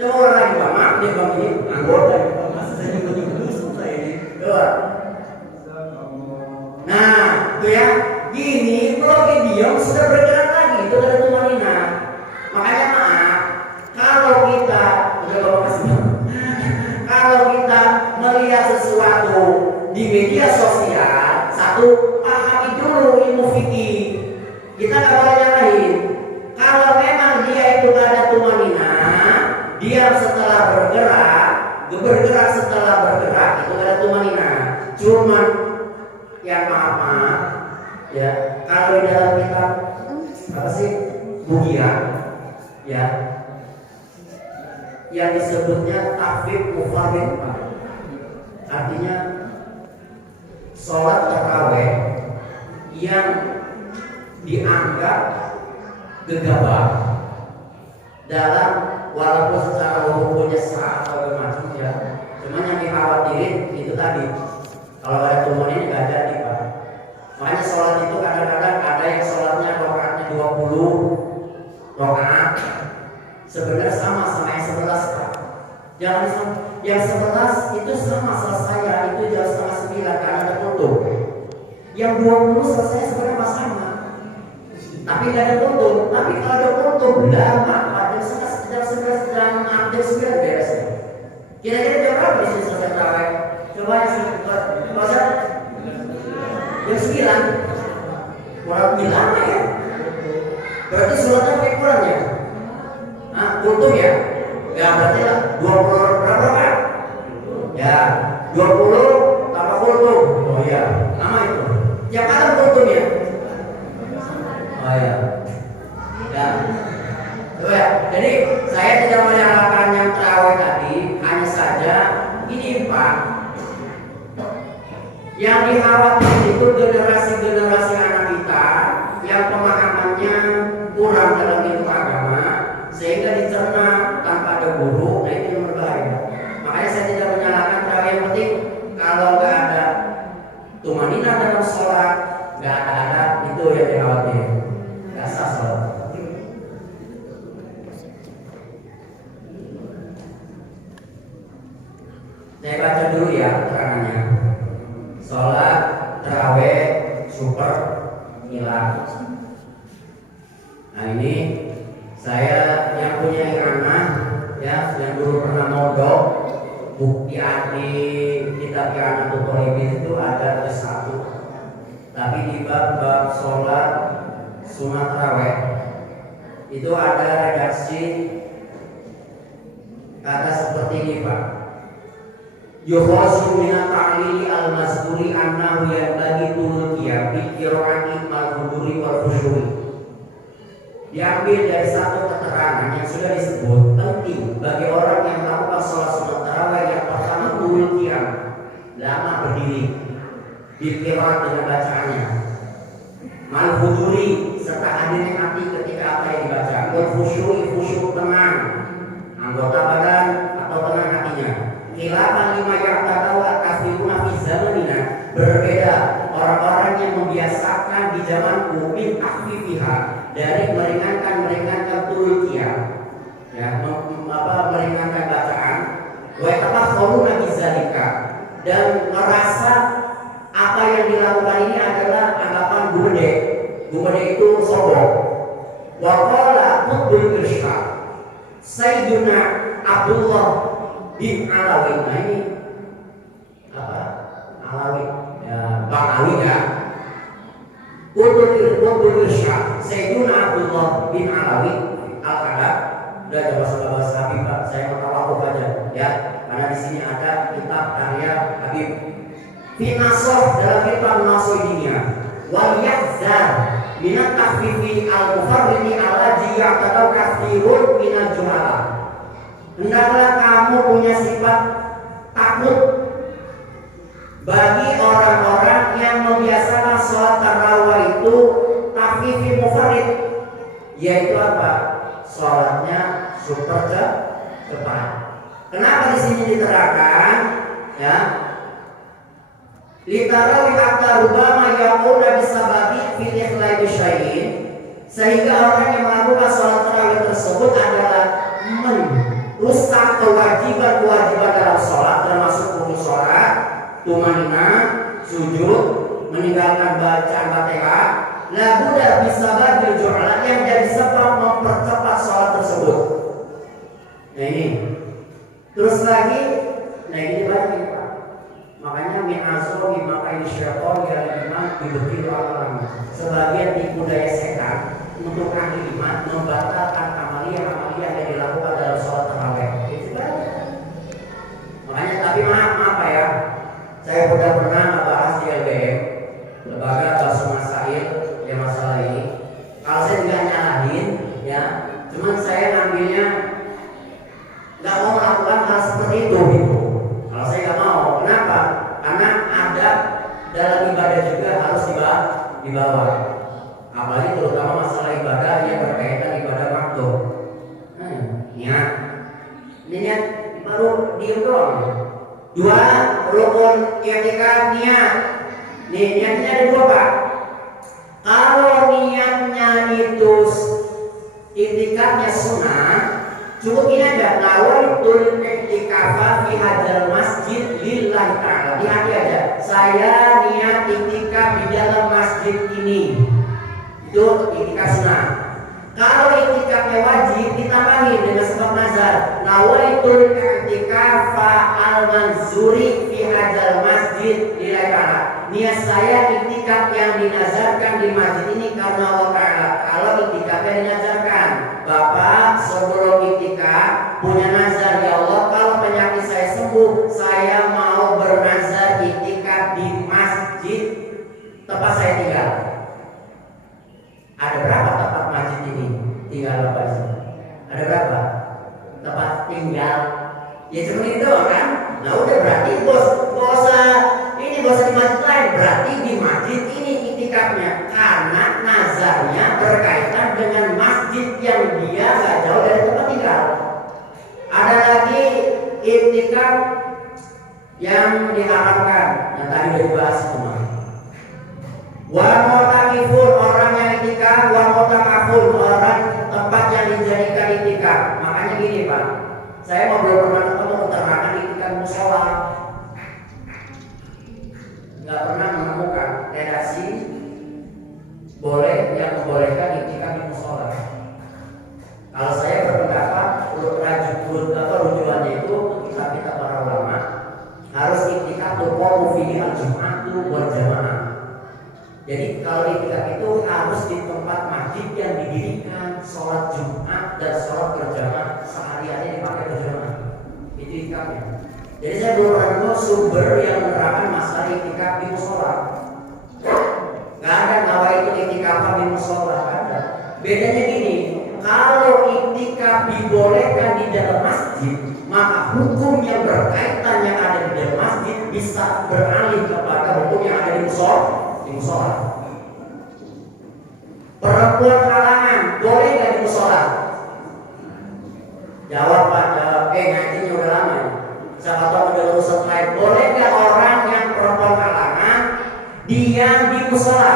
Coba orang lagi Pak, maaf dia begini, anggota masa saya juga selesai ini. Coba. Nah, tuh ya, gini kalau diam sudah bergerak lagi, itu ada tumanina. Makanya maaf. Kalau kita melihat sesuatu di media sosial, 1 pahami dulu ilmu fikih. Kita nggak boleh nyalahin. Kalau memang dia itu nggak ada tumanina, diam setelah bergerak setelah bergerak, itu nggak ada tumanina. Cuman yang maaf ya, kalau di dalam kitab apa sih Bugia ya, yang disebutnya tahfidz mufarrid, artinya sholat tarawih yang dianggap gegabah dalam, walaupun secara hukumnya sah atau macam ya, cuman yang dikhawatirin itu tadi kalau ada tumanina nggak jadi Pak. Makanya sholat itu kadang-kadang ada yang sholatnya rakaatnya 20 rakaat, sebenarnya sama yang 11 Pak. Jangan yang 11 itu sama selesai itu jam 8:30 karena ada tutup. Yang 20 selesai sebenarnya sama, tapi nggak ada tutup. Tapi kalau ada tutup, lama Pak, jam 11 beres. Kira-kira jam berapa bisa selesai tarawih? Coba Ustaz. Jam 9. Kurang bilang ya. Berarti sholatnya kayak kurang ya? Kultum ya? Ya berarti lah 20 berapa kan? Ya 20 tambah kultum. Oh iya, lama itu. Tiap malam kultum ya? Oh iya. Ya. Coba ya. Jadi saya tidak menyalahkan yang terawih tadi, hanya saja ini Pak. Yang dikhawatirkan itu generasi-generasi anak kita yang pemahamannya kurang dalam ilmu agama sehingga dicerna tanpa ada guru, nah itu yang berbahaya. Makanya saya tidak menyalahkan terawih, yang penting kalau nggak ada tumanina dalam sholat, nggak ada adab, itu yang dikhawatir. Nggak sah sholat. Saya baca dulu ya keterangannya. Sholat terawih super hilang. Nah ini saya yang punya ikanah ya, yang dulu pernah modok bukti di kitab Ikanah Tutorial itu ada satu, tapi di bab sholat sunat terawih itu ada redaksi kata seperti ini Pak. Yukhasu minat ta'lili al-mazkuri annahu yanbaghi tulqiya bi qira'ati al-huduri wal khusyu'i. Diambil dari satu keterangan yang sudah disebut penting bagi orang yang melakukan sholat sunat tarawih yang pertama tulqiya, lama berdiri, bi qira'at dengan bacaannya, al-huduri serta hadirnya hati ketika apa yang dibaca, wal khusyu'i khusyuk tenang anggota badan atau tenang hatinya. Khilafan lima ya'tadaw at-tasbihuna fi zamanina, berbeda orang-orang yang membiasakan di zamanku min takhfifiha, dari meringankan tulqiyah ya, meringankan bacaan, wa yatafakhuruna bizalika, dan merasa apa yang dilakukan ini adalah anggapan gumede itu sombong. Wa qala qutbul irsyad Sayyiduna Abdullah bin Alawi, nah ini apa? Alawi, ya, Bang Ali ya. Qutbul irsyad Sayyiduna Abdullah bin Alawi Al-Qadar. Udah bahasa Habib Pak, saya mau tahu aja ya, karena di sini ada kitab karya Habib Finasoh dalam kitab Nasrudiyya wal yahzar minat takhfifi al-mufarridi alladhi ya'tadu katsirun minal juhala. Hendaklah kamu punya sifat takut bagi orang-orang yang membiasakan sholat tarawih itu takhfifi mufarrid, yaitu apa? Sholatnya super cepat. Kenapa di sini diterangkan? Ya, litarawih hatta rubama yaquna bisababi fil ikhlai bisyai'in, sehingga orang yang melakukan sholat tarawih tersebut adalah merusak kewajiban dalam sholat, termasuk rukun sholat, tumanina, sujud, meninggalkan bacaan Fatihah, la budda bisababil ju'ala, yang jadi sebab mempercepat sholat tersebut. Nah ini, terus lagi, nah ini banyak Pak. Makanya min azro min makaini syaitan ya iman dibukti orang-orang. Sebagian tipu daya setan untuk ahli iman membatalkan amalia yang dilakukan dalam sholat tarawih. Itu kan. Makanya tapi maaf ya, saya sudah pernah bahas di LBM, lembaga bahasa masail ya masalah ini. Kalau saya tidak nyalahin ya, cuman saya ngambilnya nggak mau melakukan hal seperti itu gitu. Kalau saya nggak mau, kenapa? Karena adab dalam ibadah juga harus dibawa. Apalagi terutama masalah ibadah yang berkaitan ibadah waktu. Niat, niat baru diem doang. 2 rukun i'tikaf niat. Niatnya ada 2 Pak. Kalau niatnya itu i'tikafnya sunnah, cukup ini aja, nawaitul i'tikafa fi hadzal masjid lillahi ta'ala. Di hati aja, saya niat i'tikaf di dalam masjid ini. Itu i'tikaf sunnah. Kalau i'tikafnya sampai wajib ditambahin dengan sebab nazar. Nawaitul i'tikafa al-manzuri fi hadzal masjid lillahi ta'ala. Niat saya iktikaf yang dinazarkan di masjid ini karena Allah Ta'ala. Kalau iktikafnya dinazarkan, Bapak sebelum iktikaf punya nazar, ya Allah kalau penyakit saya sembuh, saya mau bernazar iktikaf di masjid tempat saya tinggal. Ada berapa tempat masjid ini tinggal Bapak di sini? Ada berapa tempat tinggal? Ya cuma itu doang kan? Nah udah berarti bos di masjid lain, berarti di masjid ini iktikafnya karena nazarnya berkaitan dengan masjid yang dia gak jauh dari tempat tinggal. Ada lagi iktikaf yang diharamkan yang tadi udah dibahas kemarin. Wa mutakifun, orang yang iktikaf, wa mutakafun, orang tempat yang dijadikan iktikaf. Makanya gini Pak, saya mau belum pernah ketemu keterangan iktikaf musola. Nggak pernah menemukan redaksi boleh yang membolehkan iktikaf di musola. Kalau saya berpendapat rujukannya itu kitab-kitab para ulama harus iktikaf tuqamu fihi al-jum'atu wal jamaah. Jadi kalau iktikaf itu harus di tempat masjid yang didirikan sholat Jumat dan sholat berjamaah sehari-hari dipakai berjamaah. Itu iktikafnya. Jadi saya belum pernah nemu sumber yang menerangkan masalah iktikaf di musola. Gak ada nawaitu iktikaf di musola, gak ada. Bedanya gini, kalau iktikaf dibolehkan di dalam masjid, maka hukum yang berkaitan yang ada di dalam masjid bisa beralih kepada hukum yang ada di musola. Perempuan halangan boleh nggak di musola? Jawab Pak, jawab. Ngajinya udah lama. Siapa tahu udah urusan lain. Boleh nggak orang yang perempuan halangan diam di musola?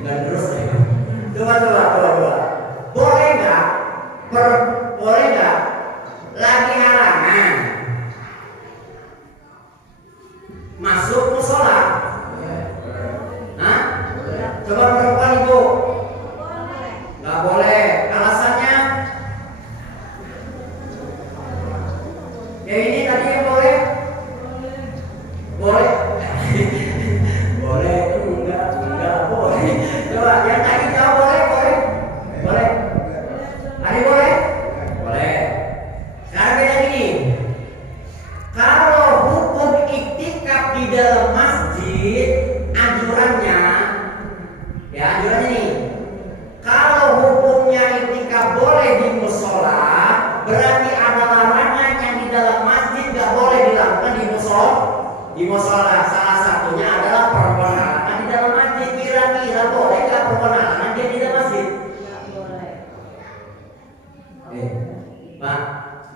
Nggak terus ya. Coba. Boleh nggak? Boleh nggak? Lagi halangan masuk musola? Hah? Coba perempuan ibu. Nggak boleh. Alasannya? Yang ini tadi yang boleh? Boleh. Boleh itu enggak boleh. Coba yang tadi jawab boleh. Tadi boleh? Boleh. Sekarang beda gini. Kalau hukum iktikaf di dalam masjid, anjurannya nih. Kalau hukumnya iktikaf boleh di musola, berarti ada larangan yang di dalam masjid nggak boleh dilakukan di musola. Salah satunya adalah perempuan halangan di dalam masjid. Kira-kira boleh nggak perempuan halangan dia di dalam masjid? Pak,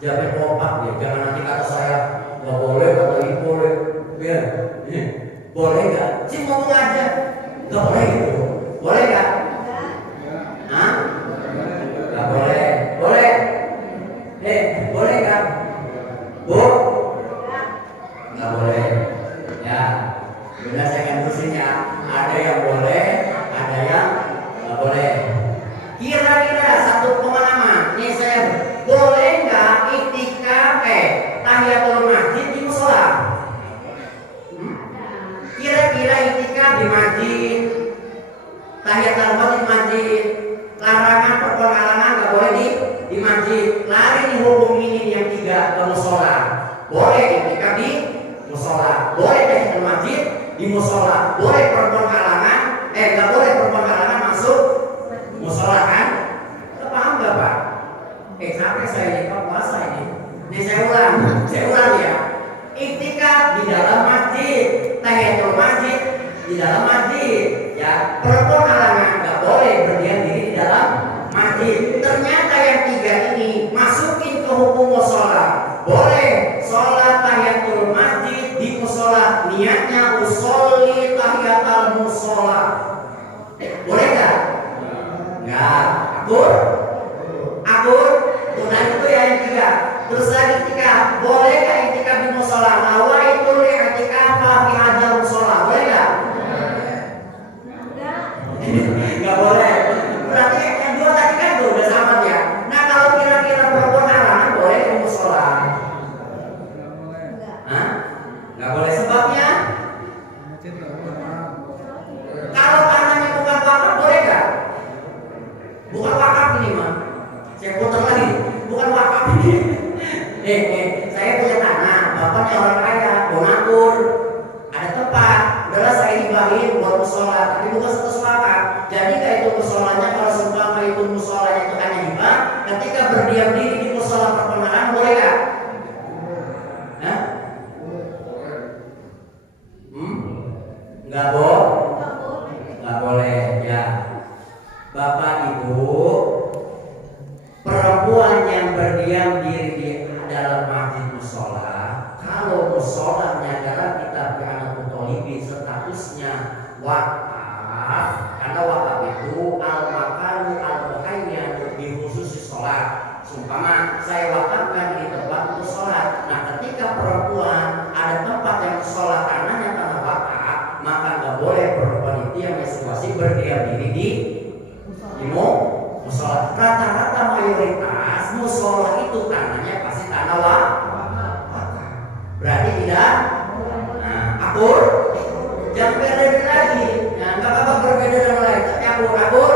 jangan kompak ya. Jangan nanti kata saya nggak boleh, kata ibu boleh. Ya, boleh nggak? Cik ngomong aja. Nggak boleh gitu. Boleh nggak? Hah? Nggak boleh. Boleh? Boleh nggak? Bu? Nggak boleh. Ya, benar saya akan terusin ya. Ada yang boleh, ada yang nggak boleh. Kira-kira satu pemahaman. Ini saya boleh nggak iktikaf tahiyatul masjid di musola? Kira-kira iktikaf di masjid, tahiyatul masjid di masjid, larangan perempuan halangan nggak boleh di masjid. Lari di hukum ini yang tiga ke musola. Boleh iktikaf di musola, boleh tahiyatul masjid di musola, boleh perempuan halangan, nggak boleh perempuan halangan masuk musola kan? Paham nggak Pak? Capek saya ini puasa ini. Ini saya ulang ya. Iktikaf di dalam masjid, tahiyatul masjid di dalam masjid. Ya, perempuan halangan nggak boleh berdiam diri di dalam masjid. Ternyata yang tiga ini masukin ke hukum musola. Boleh sholat tahiyatul masjid di musola. Niatnya usolli tahiyatul musola. Boleh nggak? Nggak. Akur. Udah itu ya yang tiga. Terus lagi iktikaf. Boleh nggak iktikaf di musola? Nawaitul i'tikaf fi hadzal musola. Boleh nggak? Saya punya tanah, bapaknya orang kaya, donatur, ada tempat, udahlah saya hibahin buat musola, tapi bukan satu sepakat. Jadi kayak itu musolanya, kalau seumpama itu musolanya itu hanya hibah, ketika berdiam diri di musola perkenalan boleh nggak? Hah? Nggak boleh. Nggak boleh, ya. Bapak Ibu, perempuan yang berdiam diri di dalam masjid musola, kalau musolanya dalam kitab Anak Mutolibin statusnya wakaf, karena wakaf itu al-makanu al-muhayyan dikhususi sholat. Sumpama saya wakafkan di tempat untuk sholat. Nah, ketika perempuan ada tempat yang sholat tanahnya tanah wakaf, maka nggak boleh perempuan itu yang masing-masing berdiam diri di musola. Rata-rata mayoritas musola itu tanahnya pasti tanah wakaf. Berarti tidak akur. Jangan beda lagi. Nah, nggak apa-apa berbeda dengan lain, tapi akur.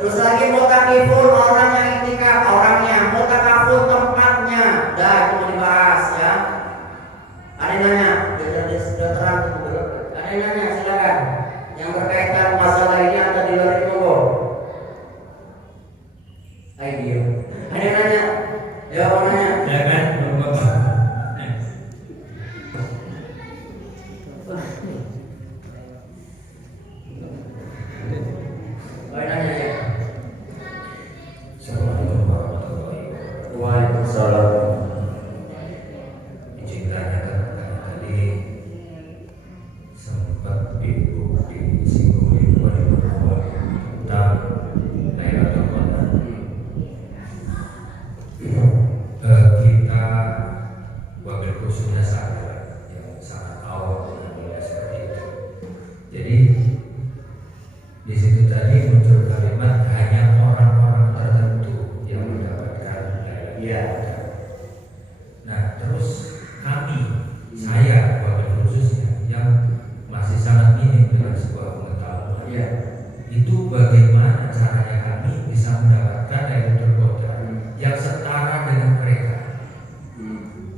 Terus lagi mutakifun orang yang itikaf, orangnya mutakafun tempatnya. Dah itu mau dibahas ya. Ada yang nanya, sudah terang. Ada yang nanya, silakan. Yang berkaitan masalah ini ada di luar monggo. Ayo. Ada yang nanya? Ya mau nanya? Ya kan, Bapak. Nanya ya. Assalamualaikum warahmatullahi wabarakatuh. Waalaikumsalam. Izin tanyakan tadi sempat Ibu disinggung Ibu ada beberapa tentang Lailatul Qadar. Kita wabil khususnya sadar yang sangat awal dengan nilai seperti itu. Jadi di situ tadi muncul kalimat hanya orang-orang tertentu yang mendapatkan Lailatul Qadar. Nah, terus saya wabil khususnya yang masih sangat minim dengan sebuah pengetahuan. Itu bagaimana caranya kami bisa mendapatkan Lailatul Qadar yang setara dengan mereka.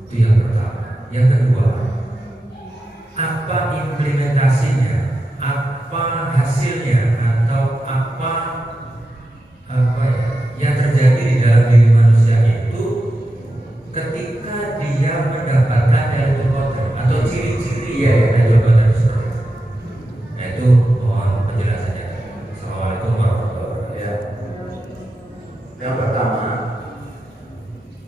Itu yang pertama. Yang kedua, apa implementasinya, apa hasilnya, atau apa yang terjadi di dalam diri manusia itu ketika dia mendapatkan Lailatul Qadar atau ciri-ciri Lailatul Qadar tersebut. Nah, itu mohon penjelasannya. Assalamualaikum warahmatullahi wabarakatuh. Yang pertama,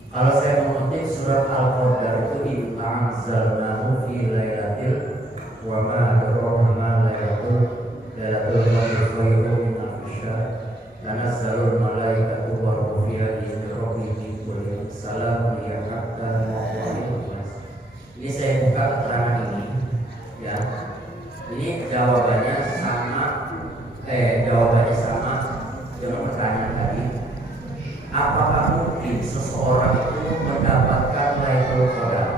kalau saya mengutip surat Al-Qadar itu di anzalnahu fi lailatil wa ma adraka ma lailatul qadar khairun min alfi syahr tanazzalul malaikatu wa ruhu fiha bi izni rabbihim min kulli salam hiya hatta matla'il fajr. Ini saya buka keterangan ini ya. Ini jawabannya sama dengan pertanyaan tadi. Apakah mungkin seseorang itu mendapatkan Lailatul Qadar?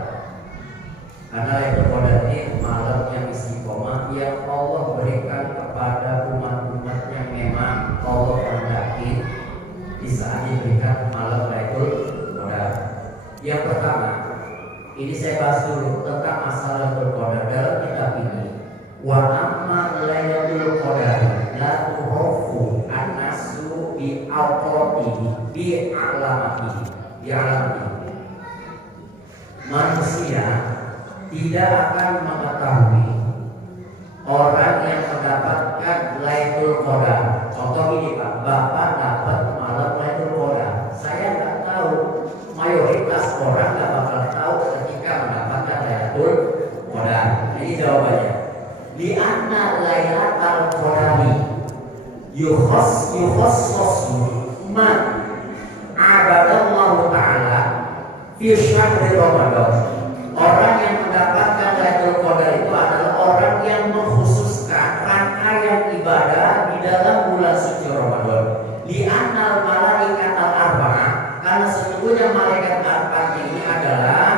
Karena Lailatul Qadar ini malam yang istiqomah yang Allah berikan kepada umat-umat yang memang Allah kehendaki di saat diberikan malam Lailatul Qadar. Yang pertama, ini saya bahas dulu tentang masalah Lailatul Qadar dalam kitab ini. Wa amma Lailatul Qadar la tuhofu an-nasu bi awqatihi bi alamatihi. Manusia tidak akan mengetahui orang yang mendapatkan Lailatul Qadar. Contoh ini Pak, Bapak dapat malam Lailatul Qadar. Saya nggak tahu, mayoritas orang nggak bakal tahu ketika mendapatkan Lailatul Qadar. Ini jawabannya. Di anna Lailatul Qadari yukhassasu man abadallahu ta'ala fi syahri Ramadan. Orang yang mendapatkan Lailatul Qadar itu adalah orang yang mengkhususkan rangkaian ibadah di dalam bulan suci Ramadan. Li annal malaikatal arba'ah, karena sesungguhnya malaikat arba'ah ini adalah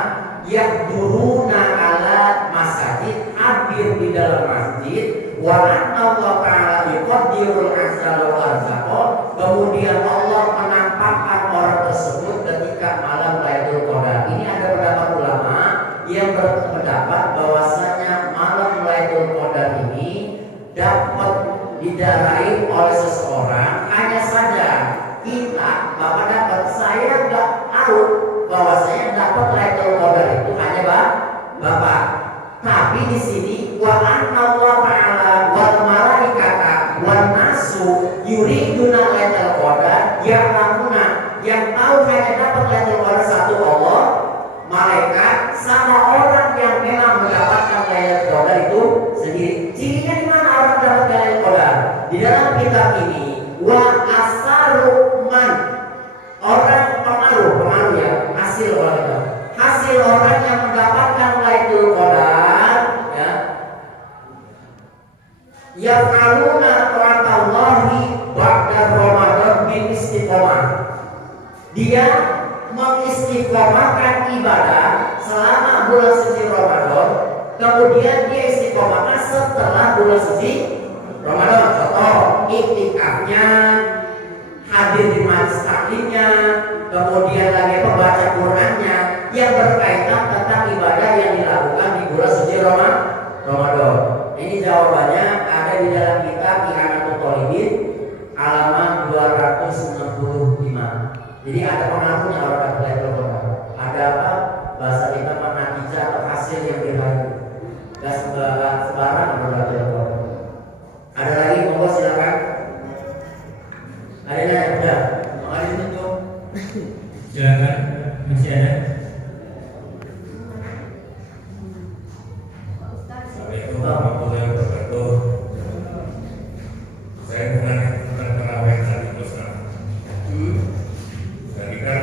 yahduruna ala masajid, hadir di dalam masjid. Wa anna Allah ta'ala yuqaddirul azza wa arzaqa, kemudian Allah menampakkan orang tersebut ketika malam tahu bahwasanya dapat Lailatul Qadar itu hanya Bapak. Tapi di sini wa anna Allah ta'ala wal malaikata wan nasu yuriduna Lailatul Qadar ya'lamuna, yang tahu hanya dapat Lailatul Qadar satu Allah, malaikat sama orang yang memang mendapatkan Lailatul Qadar itu sendiri. Cirinya di mana orang dapat Lailatul Qadar? Di dalam kitab ini wa asaru man, orang pengaruh ya, hasil orang itu. Hasil orang yang mendapatkan Lailatul Qadar ya. Yaf'aluna ta'atallahi ba'da Ramadan bin istiqomah. Dia mengistiqomahkan ibadah selama bulan suci Ramadan, kemudian dia istiqomahkan setelah bulan suci Ramadan. Contoh, iktikafnya, hadir di majelis taklimnya, kemudian lagi membaca Qur'annya yang berkaitan tentang ibadah yang dilakukan di bulan suci Ramadan. Ini jawabannya ada di dalam kitab Ihanatul Thalibin halaman 265. Jadi ada pengaruhnya orang dapat Lailatul Qadar. Ada apa? Bahasa kita natijah atau hasil yang diraih. Gak sembarang berarti Lailatul Qadar. Ada lagi, monggo silakan. Ada yang ada? Mari ditutup. Silakan, masih ada. Assalamualaikum warahmatullahi wabarakatuh. Saya bukan terawih tadi Ustaz. Tadi kan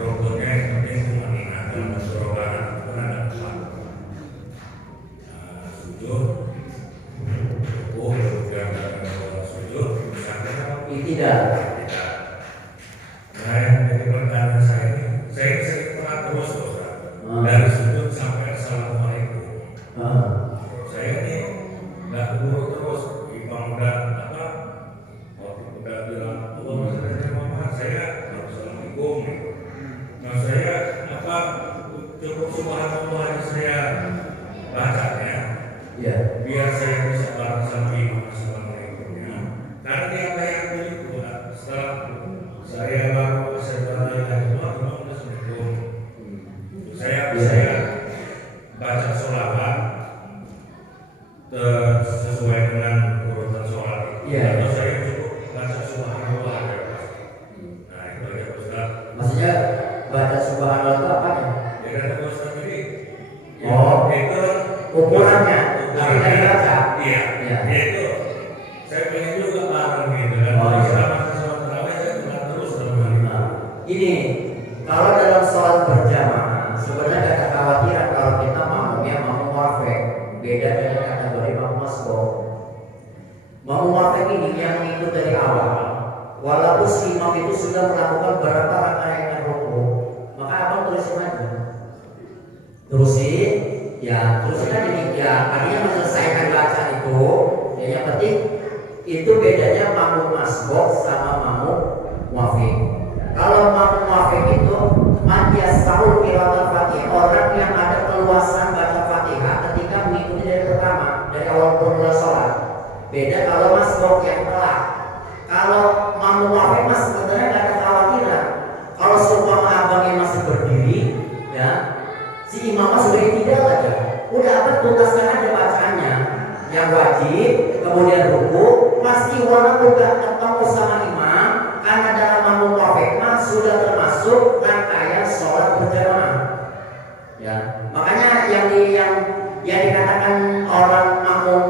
rukunnya yang penting cuma dalam dorongan itu kan ada 4. Sujud, kemudian sujud, sampai apa? Tidak. Nah, yang jadi pertanyaan saya ini, saya sering pernah terus Ustaz, dari sujud sampai assalamualaikum. Saya ini nggak buru terus, imam udah apa, waktu udah bilang Allah maksudnya mama saya assalamualaikum. Nah saya apa cukup subhanallah yang saya bacanya, Ya. biar saya bisa bareng sama imam assalamualaikumnya. Karena dia kayak begitu, setelah saya baru saya assalamualaikum, saya baca sholawat sesuai dengan urutan sholat. Iya. Atau saya cukup baca subhanallah. Nah itu aja Ustaz. Maksudnya baca subhanallah itu apa ya? Ya kata Ustaz tadi. Oh. Itu Ukurannya, tapi dari baca. Iya. Iya. Itu saya pengen juga bareng gitu kan. Oh, iya. Selama sholat tarawih saya dengar terus teman-teman. Nah, ini kalau dalam sholat berjamaah sebenarnya ada kekhawatiran kalau kita makmumnya makmum muafik, beda dengan kategori makmum masbuk. Makmum muafik ini yang mengikut dari awal, walaupun si imam itu sudah melakukan berapa rakaat yang rukuk, maka abang tulisin aja, terusin, ya terusin aja nih, ya artinya menyelesaikan bacaan itu. Ya, yang penting itu bedanya makmum masbuk sama makmum muafik. Kalau makmum muafik itu matias tahun qiraatul Fatihah, orang yang ada keluasan baca Fatihah ketika mengikuti dari pertama, dari awal mulai sholat. Beda kalau masbuk yang telah. Kalau makmum muafik mas sebenarnya nggak ada kekhawatiran. Kalau seumpama abangnya masih berdiri, ya si imamnya sudah tidak aja. Udah apa tuntaskan aja bacaannya. Yang wajib, kemudian ruku, pasti walaupun nggak ketemu sama imam, karena dalam makmum muafik sudah termasuk rangkaian sholat berjamaah. Ya, makanya yang dikatakan orang makmum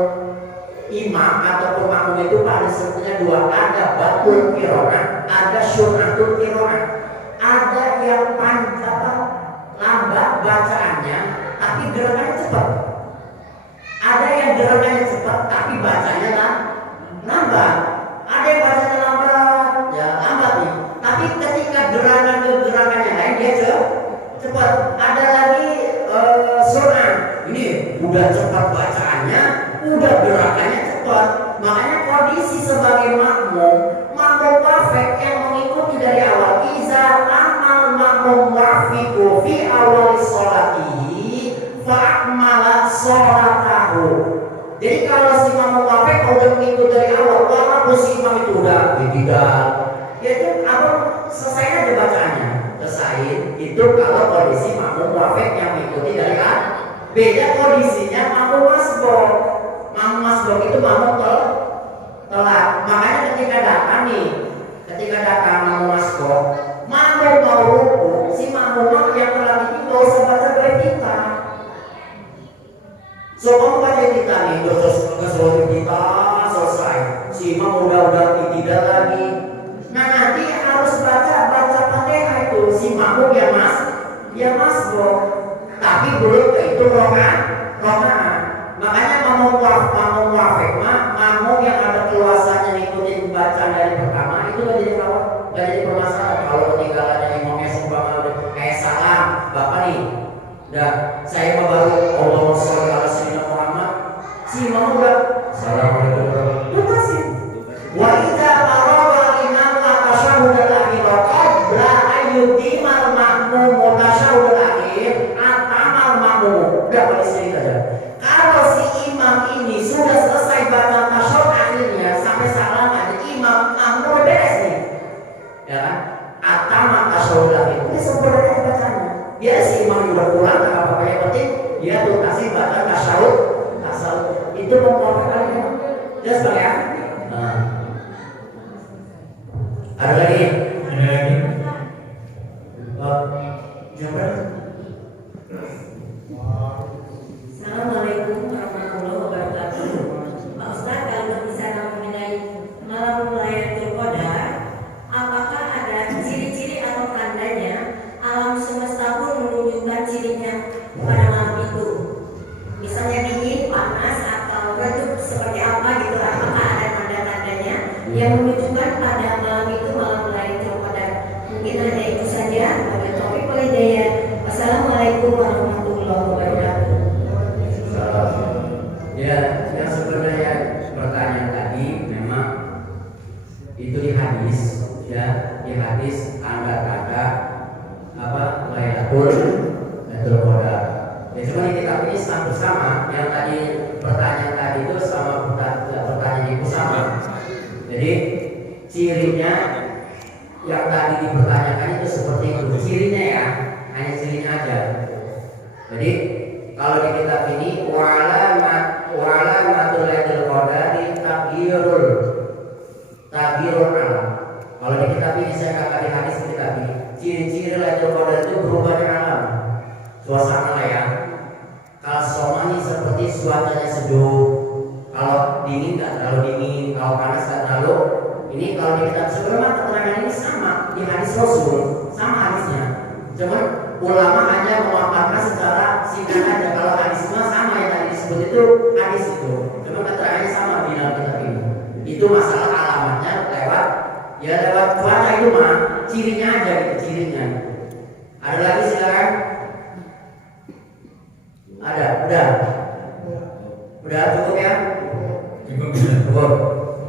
imam ataupun makmum itu pada sebetulnya dua, ada batul qiraah, ada syur'atul qiraah. Ada yang lambat bacaannya, tapi gerakannya cepat. Ada yang gerakannya cepat, tapi bacanya lambat. Ada yang bacanya lambat, ya lambat nih. Tapi ketika gerakan ke gerakan yang lain dia cepat. Ada lagi surah. Ini udah cepat bacaannya, udah gerakannya cepat. Makanya kondisi sebagai makmum perfect yang mengikuti dari awal. Iza amal makmum wafiqu fi awal sholatihi fa'akmala sholatahu. Jadi kalau si makmum perfect udah mengikuti dari awal, walaupun si imam itu udah tidak, ya itu abang selesai aja bacaannya, selesai. Itu kalau kondisi makmum muafik yang mengikuti dari A. Beda kondisinya makmum masbuk. Makmum masbuk itu makmum telat. Makanya ketika datang makmum masbuk, makmum mau ruku, si makmum yang telat ini nggak usah baca bait kita. So kamu baca kita nih, terus kita selesai. Si imam udah tidak lagi. Nah nanti harus baca Fatihah itu si makmum yang masbuk. Tapi belum itu rokaat. Makanya makmum muafik makmum yang ada keluasannya ngikutin bacaan dari pertama itu nggak jadi permasalahan. Kalau ketinggalannya imamnya sumpah kayak salam, bapak nih, saya mau baru Allahumma sholli ala sayyidina Muhammad, si imam udah Assalamualaikum. udah kasih. Wa idza faragha al-imam at-tashahhud al-akhir qabla an yutimma al-ma'mum tashahhud al-akhir atama al-ma'mum. Udah boleh sini saja. Kalau si imam ini sudah selesai baca tasyahud akhirnya sampai salam aja imam udah beres nih. Ya kan? Atama tasyahud al-akhir. Ini sempurna aja bacanya. Biar si imam juga pulang enggak apa-apa, yang penting dia tunasi baca tasyahud. Itu memperhatikan ya. Jelas Bang ya? Nah. Ada lagi? Coba. Assalamualaikum warahmatullahi wabarakatuh. Pak Ustaz, kalau berbicara mengenai malam Lailatul Qadar, apakah ada ciri-ciri atau tandanya alam semesta pun menunjukkan cirinya pada malam itu? Misalnya dingin, panas, atau redup seperti apa gitu? Apakah ada tanda-tandanya yang menunjukkan pada malam itu malam Lailatul Qadar? Mungkin hanya itu saja. Wabillahi taufiq wal hidayah. Wassalamualaikum warahmatullahi wabarakatuh. Ya, yang sebenarnya pertanyaan tadi memang itu di hadis, ya, di hadis tanda-tanda apa Lailatul Qadar. Ya cuma di kitab ini hampir sama. Yang tadi pertanyaan tadi itu sama pertanyaan itu sama. Jadi cirinya yang tadi dipertanyakan itu seperti itu. Cirinya ya, hanya cirinya aja. Jadi kalau di kitab ini walamatul Lailatul Qadar tabirul alam. Kalau di kitab ini saya katakan di hadis kitab ini, ciri-ciri Lailatul Qadar itu berubahnya alam. Suasana lah ya. Kalau somani seperti cuacanya sejuk. Kalau dingin nggak terlalu dingin, kalau panas nggak terlalu. Ini kalau di kitab sebelumnya keterangan ini sama di hadis Rasul, sama hadisnya. Cuman ulama hanya memaparkan secara singkat aja. Kalau hadis semua sama yang tadi disebut itu hadis itu. Cuma keterangannya sama di dalam kitab ini. Itu masalah alamatnya lewat cuaca itu mah cirinya aja gitu cirinya. Ada lagi silakan. Ada, udah cukup ya? Cukup.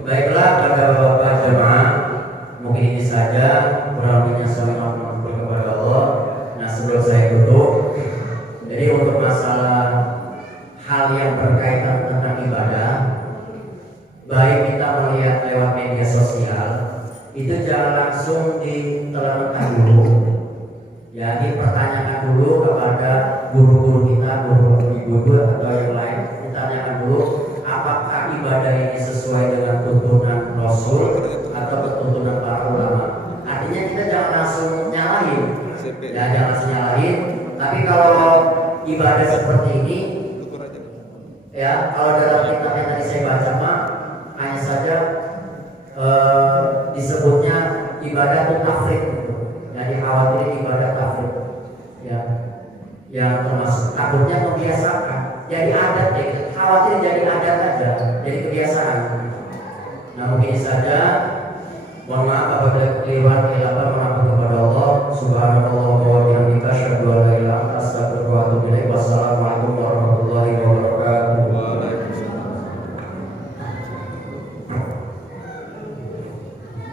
Baiklah bapak-bapak jemaah, mungkin ini saja kurang lebihnya saya mohon kepada Allah. Nah sebelum saya tutup, jadi untuk masalah hal yang berkaitan tentang ibadah, baik kita melihat lewat media sosial, itu jangan langsung ditelankan dulu, ya dipertanyakan dulu kepada guru-guru kita, guru ibu atau yang lain, ditanyakan dulu apakah ibadah ini sesuai dengan tuntunan Rasul atau tuntunan para ulama. Artinya kita jangan langsung nyalahin, ya jangan langsung nyalahin. Tapi kalau ibadah seperti ini, ya kalau dalam kitab yang tadi saya baca mah hanya saja disebutnya ibadah itu tafrid, ya dikhawatirin ibadah tafrid, ya yang termasuk takutnya membiasakan jadi adat ya, khawatir jadi adat aja, jadi kebiasaan. Nah mungkin saja, mohon maaf apabila keliruan, mohon maaf kepada Allah Subhanahu wa ta'ala.